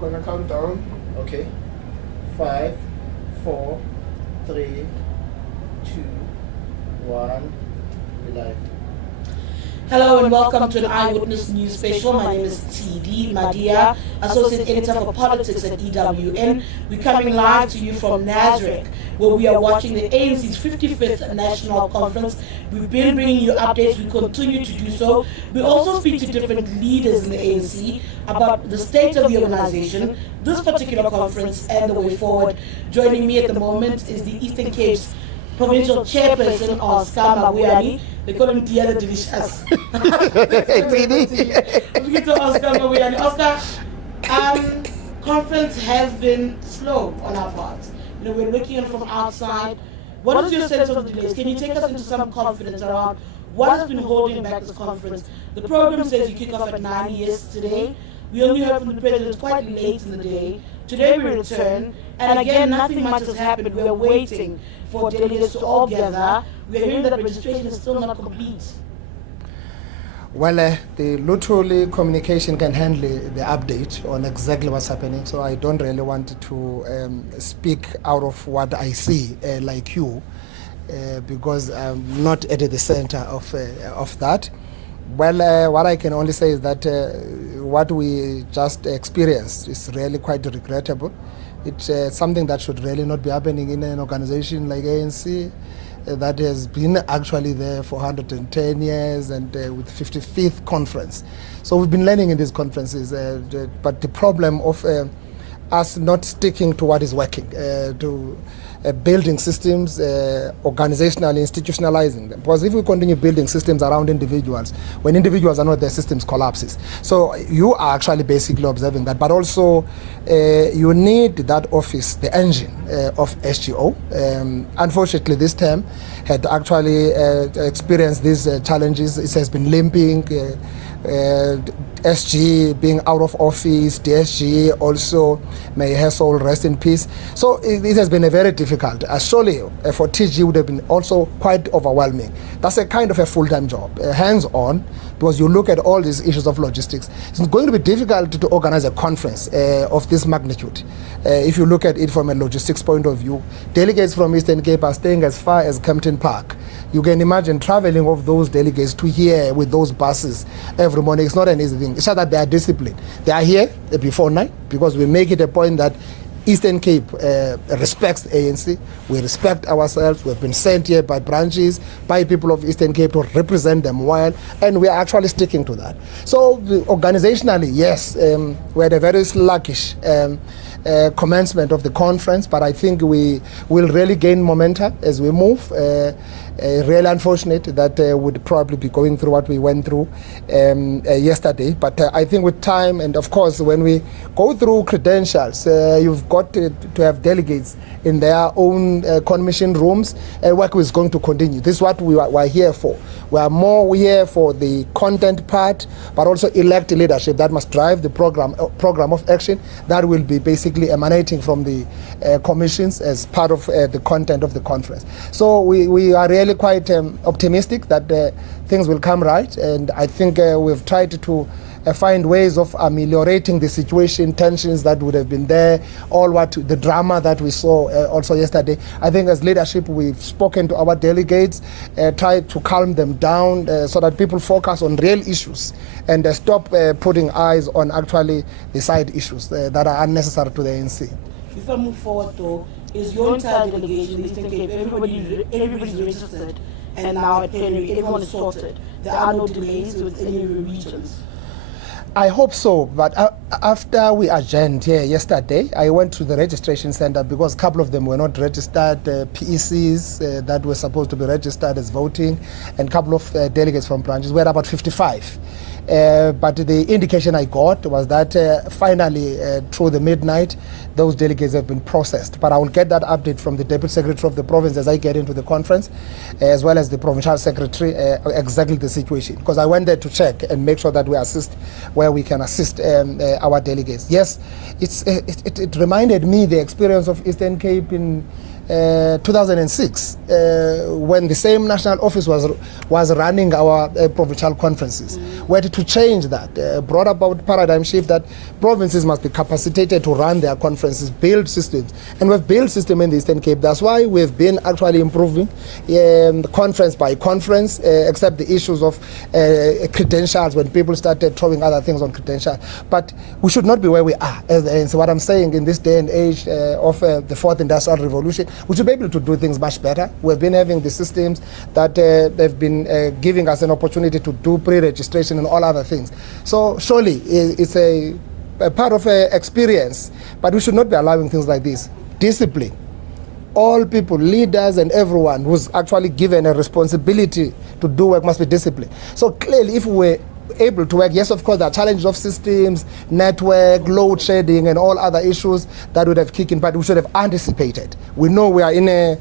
going to count down. Okay. 5, 4, 3, 2, 1. We're live. Hello and welcome to an Eyewitness News Special. My name is Tshidi Madia, Associate Editor for Politics at EWN. We're coming live to you from Nazareth, where we are watching the ANC's 55th National Conference. We've been bringing you updates. We continue to do so. We also speak to different leaders in the ANC about the state of the organization, this particular conference, and the way forward. Joining me at the moment is the Eastern Cape's Provincial Chairperson, Oscar Mabuyani. They call him Dia the Delicious. We get to Oscar Mabuyani. Oscar, conference has been slow on our part. We're looking in from outside. What is your sense of the delays? Can you take us into some confidence around what has been holding back this conference? The program says you kick off at 9 yesterday. We only heard from the President quite late in the day. Today we return, and again, nothing much has happened. We're waiting for delegates to all gather. We're hearing that registration is still not complete. Well, the literally communication can handle the update on exactly what's happening, so I don't really want to speak out of what I see like you, because I'm not at the center of that. Well, what I can only say is that what we just experienced is really quite regrettable. It's something that should really not be happening in an organization like ANC that has been actually there for 110 years and with 55th conference. So we've been learning in these conferences, but the problem of us not sticking to what is working, to building systems, organizationally institutionalizing them. Because if we continue building systems around individuals, when individuals are not there, systems collapses. So you are actually basically observing that, but also you need that office, the engine of SGO. Unfortunately, this term had actually experienced these challenges. It has been limping. SG being out of office, DSG also, may her soul rest in peace. So it has been a very difficult. Surely for TG would have been also quite overwhelming. That's a kind of a full-time job, hands-on, because you look at all these issues of logistics. It's going to be difficult to organize a conference of this magnitude. If you look at it from a logistics point of view, delegates from Eastern Cape are staying as far as Kempton Park. You can imagine traveling of those delegates to here with those buses every morning. It's not an easy thing. It's not that they are disciplined. They are here before 9 because we make it a point that Eastern Cape respects ANC. We respect ourselves. We've been sent here by branches, by people of Eastern Cape to represent them well, and we are actually sticking to that. So organizationally, yes, we had a very sluggish commencement of the conference, but I think we will really gain momentum as we move. Really unfortunate that would probably be going through what we went through yesterday, but I think with time, and of course when we go through credentials, you've got to have delegates in their own commission rooms, and work is going to continue. This is what we are here for. We are more here for the content part, but also elect leadership that must drive the program of action that will be basically emanating from the commissions as part of the content of the conference. So we are really quite optimistic that things will come right, and I think we've tried to find ways of ameliorating the situation, tensions that would have been there, all what the drama that we saw also yesterday. I think as leadership we've spoken to our delegates, tried to calm them down so that people focus on real issues and stop putting eyes on actually the side issues that are unnecessary to the ANC. If I move forward though, is your entire delegation in Eastern Cape, everybody's registered, and now at plenary everyone is sorted. There are no delays with any regions. I hope so, but after we adjourned here yesterday, I went to the registration center because a couple of them were not registered, PECs that were supposed to be registered as voting, and a couple of delegates from branches. We had about 55. But the indication I got was that finally, through the midnight, those delegates have been processed. But I will get that update from the Deputy Secretary of the province as I get into the conference, as well as the Provincial Secretary, exactly the situation. Because I went there to check and make sure that we assist where we can assist our delegates. Yes, it reminded me the experience of Eastern Cape in 2006, when the same national office was running our provincial conferences. We had to change that, brought about paradigm shift that provinces must be capacitated to run their conferences, build systems. And we've built system in the Eastern Cape. That's why we've been actually improving conference by conference, except the issues of credentials when people started throwing other things on credentials. But we should not be where we are. And so what I'm saying, in this day and age of the fourth industrial revolution, we should be able to do things much better. We've been having the systems that they've been giving us an opportunity to do pre-registration and all other things. So surely it's a part of experience, but we should not be allowing things like this. Discipline. All people, leaders and everyone who's actually given a responsibility to do work must be disciplined. So clearly, if we're able to work, yes, of course, there are challenges of systems, network, load shedding, and all other issues that would have kicked in, but we should have anticipated. We know we are in the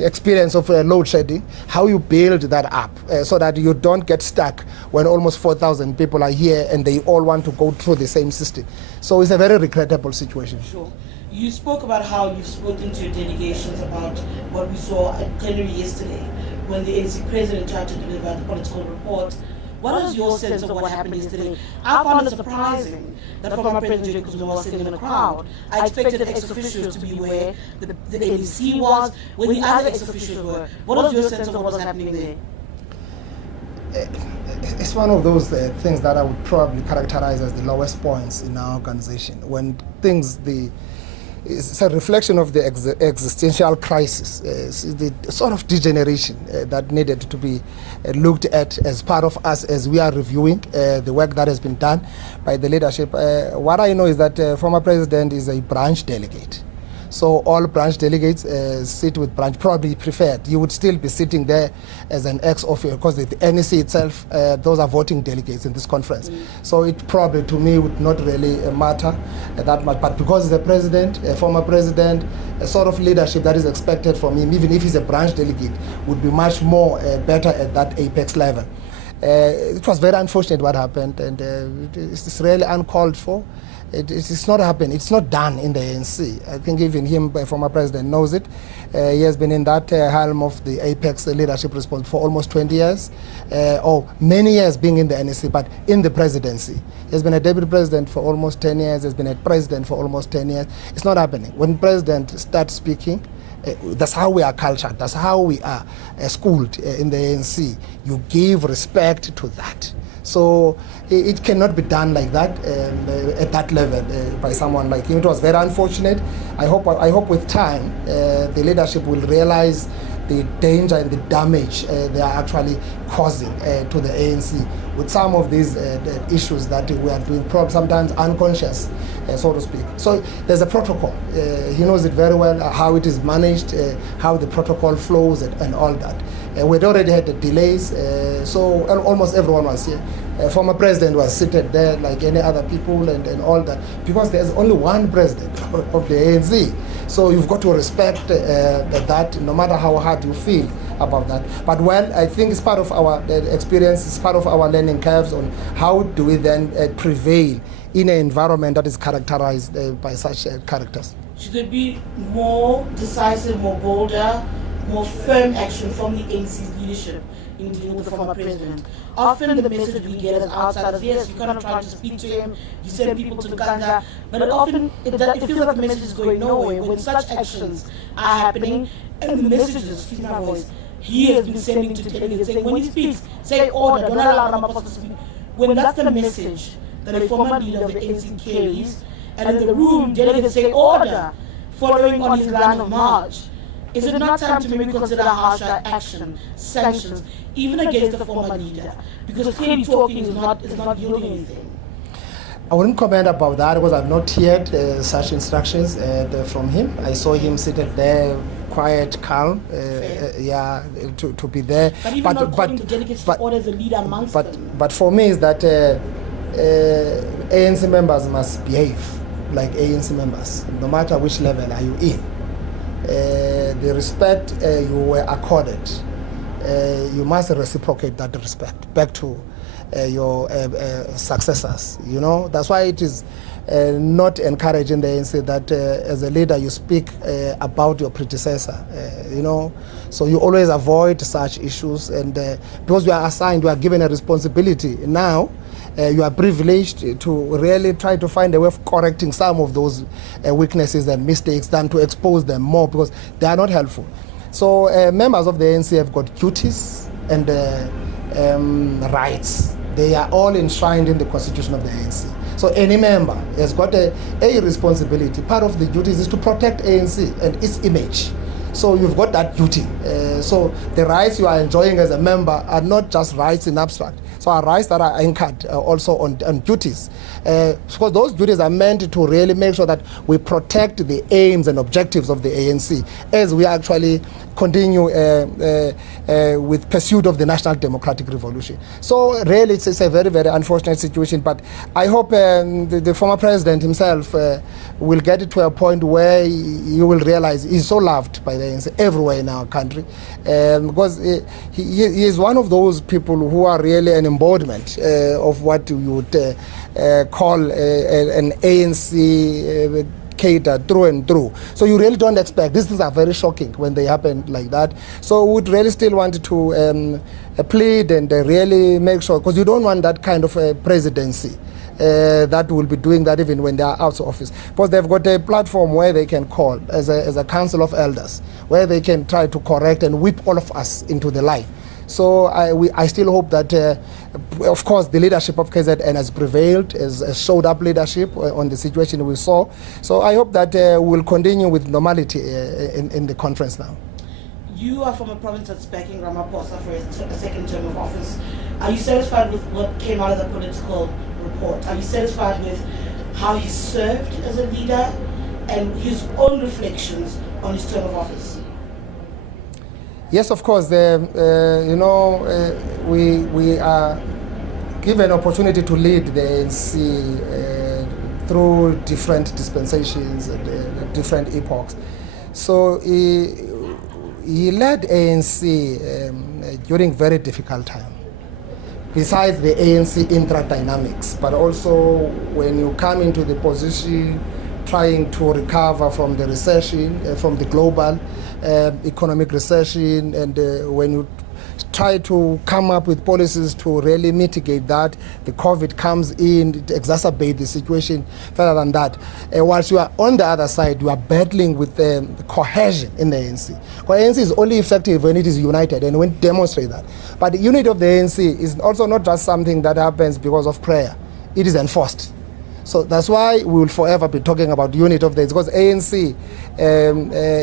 experience of load shedding, how you build that up so that you don't get stuck when almost 4,000 people are here and they all want to go through the same system. So it's a very regrettable situation. Sure. You spoke about how you've spoken to delegations about what we saw at plenary yesterday when the ANC president tried to deliver the political report. What is your sense of what happened yesterday? I found it surprising that former President Jacob Zuma was sitting in the crowd. I expected ex-officials to be where the ANC was, where the other ex-officials were. What is your sense of what was happening there? It's one of those things that I would probably characterize as the lowest points in our organization. When things, it's a reflection of the existential crisis, the sort of degeneration that needed to be looked at as part of us as we are reviewing the work that has been done by the leadership. What I know is that former president is a branch delegate. So all branch delegates sit with branch, probably preferred. You would still be sitting there as an ex-officio because the NEC itself, those are voting delegates in this conference. So it probably, to me, would not really matter that much. But because he's a president, a former president, a sort of leadership that is expected from him, even if he's a branch delegate, would be much more better at that apex level. It was very unfortunate what happened, and it's really uncalled for. It's not happening. It's not done in the ANC. I think even him, former president, knows it. He has been in that helm of the apex leadership response for almost 20 years, or many years being in the NEC, but in the presidency. He has been a deputy president for almost 10 years, has been a president for almost 10 years. It's not happening. When president starts speaking, that's how we are cultured, that's how we are schooled in the ANC. You give respect to that. So it cannot be done like that at that level by someone like him. It was very unfortunate. I hope with time the leadership will realize the danger and the damage they are actually causing to the ANC with some of these issues that we are doing, sometimes unconscious, so to speak. So there's a protocol. He knows it very well, how it is managed, how the protocol flows and all that. We'd already had the delays, so almost everyone was here. Former president was seated there like any other people and all that, because there's only one president of the ANC. So you've got to respect that, no matter how hard you feel about that. But well, I think it's part of our experience, it's part of our learning curves on how do we then prevail in an environment that is characterized by such characters. Should there be more decisive, more bolder, more firm action from the ANC's leadership in dealing with the former president? Often the message we get as outsiders, yes, you kind of try to speak to him, you send people to Kanda, but often it feels like the message is going nowhere when such actions are happening, and the messages, excuse my voice, he has been sending to delegates saying when he speaks, say order, don't allow Ramaphosa to speak. When that's the message that a former leader of the ANC carries, and in the room delegates say order, following on his line of march, is it not time to maybe consider harsher action, sanctions, even against the former leader? Because clearly talking is not yielding anything. I wouldn't comment about that because I've not heard such instructions from him. I saw him seated there, quiet, calm, to be there. But even not according to delegates to order as a leader amongst them. But for me is that ANC members must behave like ANC members, no matter which level are you in. The respect you were accorded, you must reciprocate that respect back to your successors. You know, that's why it is not encouraging the ANC that as a leader you speak about your predecessor, so you always avoid such issues, and because you are assigned, you are given a responsibility now, you are privileged to really try to find a way of correcting some of those weaknesses and mistakes than to expose them more, because they are not helpful. So members of the ANC have got duties and rights. They are all enshrined in the constitution of the ANC. So any member has got a responsibility. Part of the duties is to protect ANC and its image. So you've got that duty. So the rights you are enjoying as a member are not just rights in abstract. So our rights that are anchored also on duties. Because those duties are meant to really make sure that we protect the aims and objectives of the ANC as we actually continue with pursuit of the national democratic revolution. So really it's a very, very unfortunate situation, but I hope the former president himself will get to a point where he will realize he's so loved by the ANC everywhere in our country, because he is one of those people who are really an embodiment of what you would call an ANC cater through and through. So you really don't expect, these things are very shocking when they happen like that. So we would really still want to plead and really make sure, because you don't want that kind of a presidency that will be doing that even when they are out of office, because they've got a platform where they can call as a council of elders, where they can try to correct and whip all of us into the light. So I still hope that, of course, the leadership of KZN has prevailed, has showed up leadership on the situation we saw. So I hope that we'll continue with normality in the conference now. You are from a province that's backing Ramaphosa for a second term of office. Are you satisfied with what came out of the political report? Are you satisfied with how he served as a leader and his own reflections on his term of office? Yes, of course. We are given opportunity to lead the ANC through different dispensations and different epochs. So he led ANC during very difficult time. Besides the ANC intra-dynamics, but also when you come into the position trying to recover from the recession, from the global economic recession, and when you try to come up with policies to really mitigate that, the COVID comes in, it exacerbates the situation. Further than that, whilst you are on the other side, you are battling with the cohesion in the ANC. Because ANC is only effective when it is united and when it demonstrates that. But the unity of the ANC is also not just something that happens because of prayer. It is enforced. So that's why we will forever be talking about unity of the ANC, because ANC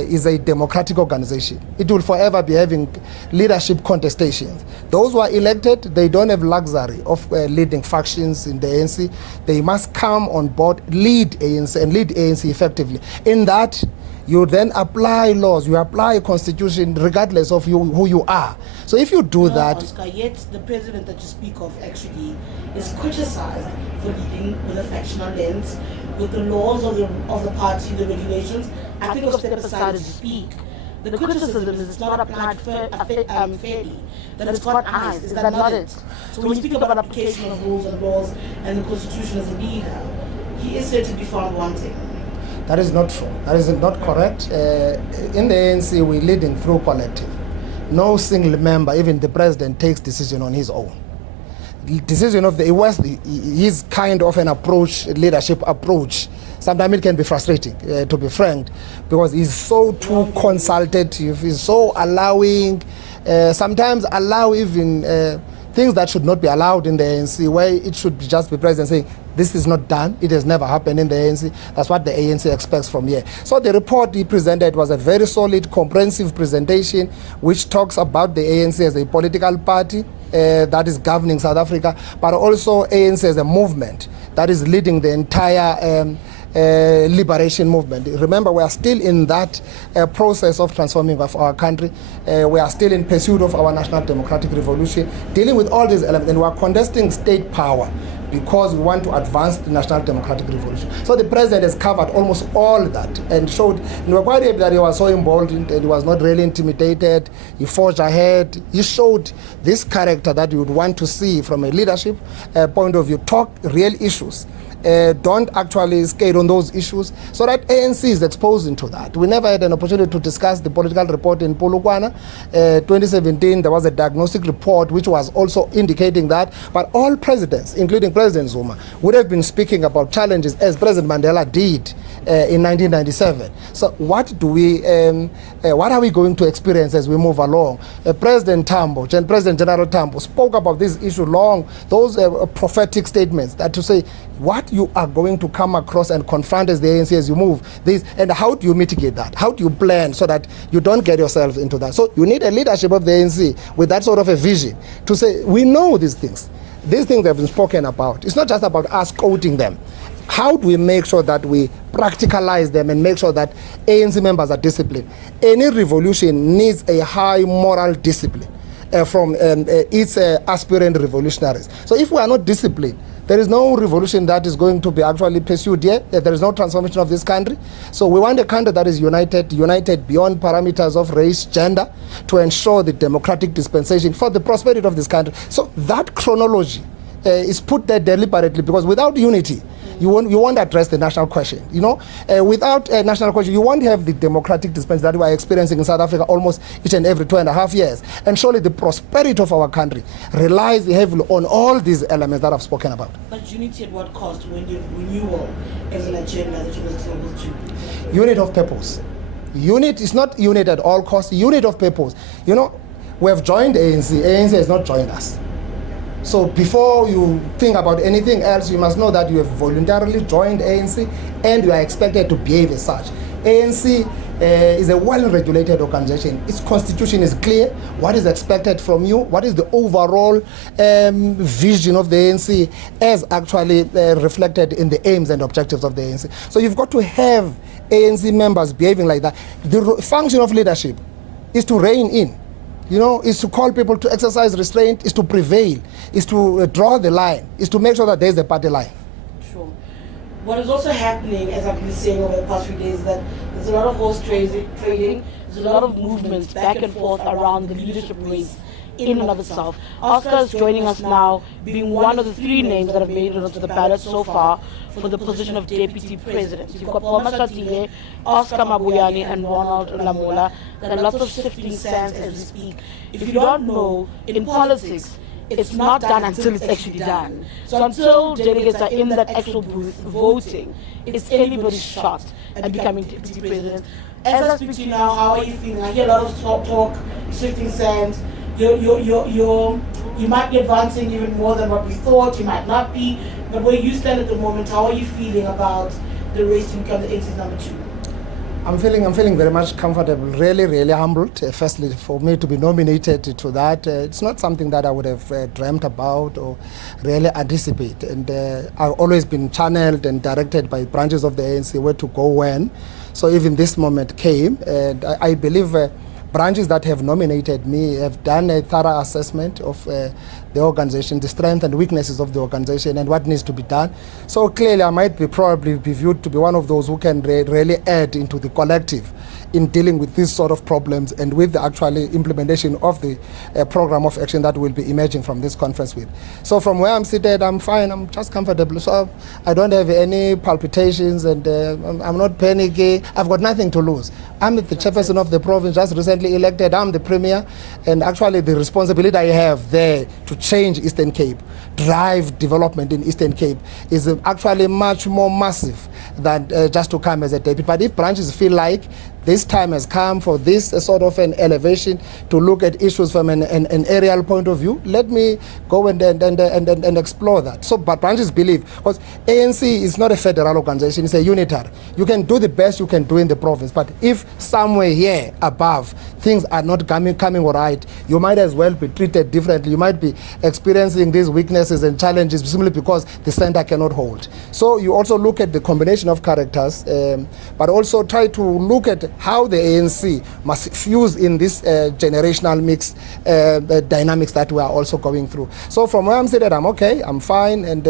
is a democratic organization. It will forever be having leadership contestations. Those who are elected, they don't have luxury of leading factions in the ANC. They must come on board, lead ANC, and lead ANC effectively. In that, you then apply laws, you apply a constitution regardless of who you are. So if you do that... Oscar, yet the president that you speak of actually is criticized for leading with a factional lens, with the laws of the party, the regulations. I think of step aside to speak. The criticism is it's not applied fairly, that it's got eyes. Is that not it? So when you speak about application of rules and laws and the constitution as a leader, he is said to be found wanting. That is not true. That is not correct. In the ANC, we're leading through collective. No single member, even the president, takes decision on his own. Decision of the West, his kind of an approach, leadership approach, sometimes it can be frustrating, to be frank, because he's so too consultative, he's so allowing, sometimes allow even things that should not be allowed in the ANC, where it should just be president saying, this is not done, it has never happened in the ANC. That's what the ANC expects from here. So the report he presented was a very solid, comprehensive presentation, which talks about the ANC as a political party that is governing South Africa, but also ANC as a movement that is leading the entire liberation movement. Remember, we are still in that process of transforming of our country. We are still in pursuit of our national democratic revolution, dealing with all these elements, and we are contesting state power because we want to advance the national democratic revolution. So the president has covered almost all that and showed, and we were quite happy that he was so emboldened and he was not really intimidated. He forged ahead. He showed this character that you would want to see from a leadership point of view, talk real issues don't actually skate on those issues, so that ANC is exposed into that. We never had an opportunity to discuss the political report in Polokwane. 2017, there was a diagnostic report which was also indicating that, but all presidents, including President Zuma, would have been speaking about challenges as President Mandela did in 1997. So what are we going to experience as we move along? President General Tambo spoke about this issue long, those prophetic statements that to say what you are going to come across and confront as the ANC as you move this, and how do you mitigate that? How do you plan so that you don't get yourself into that? So you need a leadership of the ANC with that sort of a vision to say, we know these things. These things have been spoken about. It's not just about us quoting them. How do we make sure that we practicalize them and make sure that ANC members are disciplined? Any revolution needs a high moral discipline from its aspirant revolutionaries. So if we are not disciplined, there is no revolution that is going to be actually pursued here. There is no transformation of this country. So we want a country that is united beyond parameters of race, gender, to ensure the democratic dispensation for the prosperity of this country. So that chronology is put there deliberately, because without unity, you won't address the national question. Without a national question, you won't have the democratic dispensation that we are experiencing in South Africa almost each and every 2.5 years. And surely the prosperity of our country relies heavily on all these elements that I've spoken about. But unity at what cost when you have renewal as an agenda that you must deal with too? Unit of purpose. Unit is not unit at all costs, unit of purpose. We have joined ANC. ANC has not joined us. So before you think about anything else, you must know that you have voluntarily joined ANC and you are expected to behave as such. ANC is a well-regulated organization. Its constitution is clear, what is expected from you, what is the overall vision of the ANC as actually reflected in the aims and objectives of the ANC. So you've got to have ANC members behaving like that. The function of leadership is to rein in. Is to call people to exercise restraint, is to prevail, is to draw the line, is to make sure that there's a party line. Sure. What is also happening, as I've been saying over the past few days, is that there's a lot of horse trading, there's a lot of movements back and forth around the leadership race in and of itself. Oscar is joining us now, being one of the 3 names that have made it onto the ballot so far for the position of Deputy President. You've got Paul Mashatile, Oscar Mabuyane, and Ronald Lamola. There are lots of shifting sands as we speak. If you don't know, in politics, it's not done until it's actually done. So until delegates are in that actual booth voting, it's anybody's shot at becoming Deputy President. As I speak to you now, how are you feeling? I hear a lot of talk, shifting sands. You might be advancing even more than what we thought. You might not be. But where you stand at the moment, how are you feeling about the race to become the ANC's number 2? I'm feeling very much comfortable, really, really humbled. Firstly, for me to be nominated to that, it's not something that I would have dreamt about or really anticipate. And I've always been channeled and directed by branches of the ANC where to go when. So even this moment came, and I believe branches that have nominated me have done a thorough assessment of the organization, the strengths and weaknesses of the organization and what needs to be done. So clearly I might probably be viewed to be one of those who can really add into the collective in dealing with these sort of problems and with the actual implementation of the program of action that will be emerging from this conference with. So from where I'm seated, I'm fine, I'm just comfortable. So I don't have any palpitations and I'm not panicking. I've got nothing to lose. I'm the chairperson of the province, just recently elected. I'm the premier, and actually the responsibility I have there to change Eastern Cape, drive development in Eastern Cape is actually much more massive than just to come as a deputy. But if branches feel like this time has come for this sort of an elevation to look at issues from an aerial point of view, let me go and explore that. So, but branches believe, because ANC is not a federal organization, it's a unitary. You can do the best you can do in the province, but if somewhere here above things are not coming all right, you might as well be treated differently. You might be experiencing these weaknesses and challenges simply because the center cannot hold. So you also look at the combination of characters, but also try to look at how the ANC must fuse in this generational mix dynamics that we are also going through. So from where I'm seated, I'm okay, I'm fine, and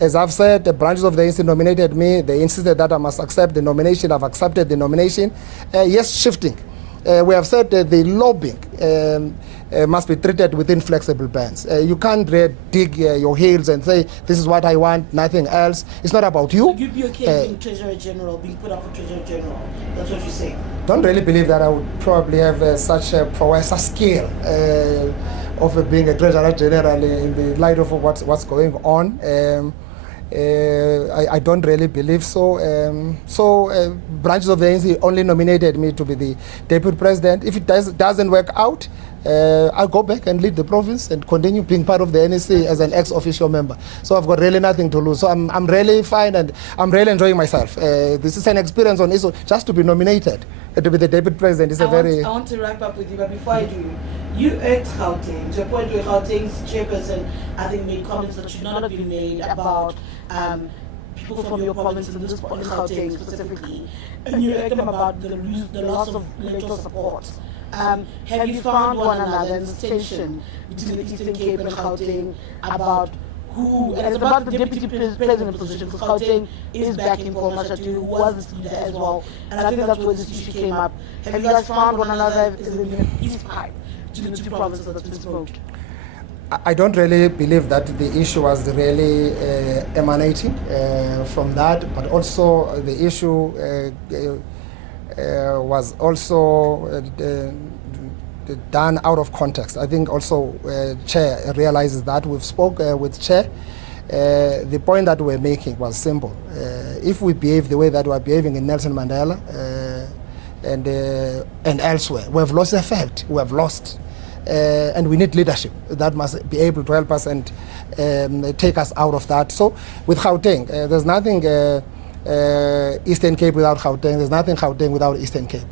as I've said, the branches of the ANC nominated me. They insisted that I must accept the nomination. I've accepted the nomination. Yes, shifting. We have said that the lobbying must be treated within flexible bands. You can't dig your heels and say, this is what I want, nothing else. It's not about you. So you'd be okay being Treasurer General, being put up for Treasurer General. That's what you're saying. Don't really believe that I would probably have such a prowess, a skill of being a Treasurer General in the light of what's going on. I don't really believe so. Branches of the ANC only nominated me to be the Deputy President. If it doesn't work out, I'll go back and lead the province and continue being part of the NEC as an ex-official member. So I've got really nothing to lose. So I'm really fine and I'm really enjoying myself. This is an experience on its own. Just to be nominated to be the Deputy President is I want to wrap up with you, but before I do, you urged Gauteng, to a point where Gauteng's chairperson, I think, made comments that should not have been made about people from your province, in this point, Gauteng specifically, and you urged them about the loss of electoral support. Have you found one another in this tension between the Eastern Cape and Gauteng about who, and it's about the deputy president position, because Gauteng is backing Paul Mashatile, who was the leader as well, and I think that's where this issue came up. Have you guys found one another? Is there been a peace pipe between the two provinces that's been smoked? I don't really believe that the issue was really emanating from that, but also the issue was also done out of context. I think also Chair realizes that. We've spoke with Chair. The point that we're making was simple. If we behave the way that we're behaving in Nelson Mandela and elsewhere, we have lost effect. We have lost. And we need leadership that must be able to help us and take us out of that. So with Gauteng, there's nothing Eastern Cape without Gauteng. There's nothing Gauteng without Eastern Cape.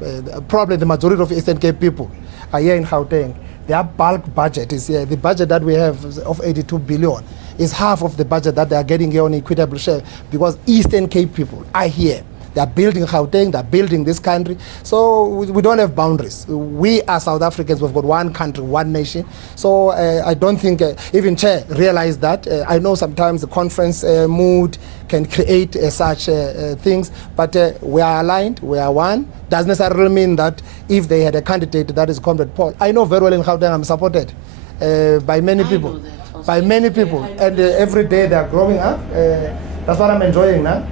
Probably the majority of Eastern Cape people are here in Gauteng. Their bulk budget is here. The budget that we have of 82 billion is half of the budget that they are getting here on equitable share, because Eastern Cape people are here. They are building Gauteng, they are building this country. So we don't have boundaries. We as South Africans, we've got one country, one nation. So I don't think even Chair realized that. I know sometimes the conference mood can create such things, but we are aligned, we are one. Doesn't necessarily mean that if they had a candidate that is Comrade Paul. I know very well in Gauteng I'm supported by many people. By many people. And every day they are growing up. That's what I'm enjoying now.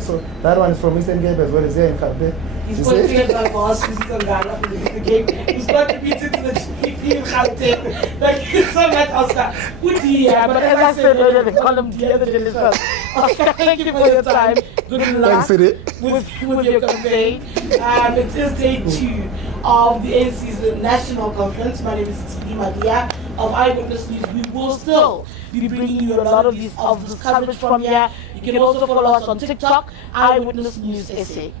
So that one is from Eastern Cape as well as here in Gauteng. He's contributed by boss, he's contributed. He's contributed to the GDP in Gauteng. Like, it's so much, Oscar. Good year, but as I said earlier, the column the other day as well. Oscar, thank you for your time. Good luck with your campaign. It is day 2 of the ANC's National Conference. My name is Tshidi Madia of Eyewitness News. We will still be bringing you a lot of this coverage from here. You can also follow us on TikTok, Eyewitness News SA.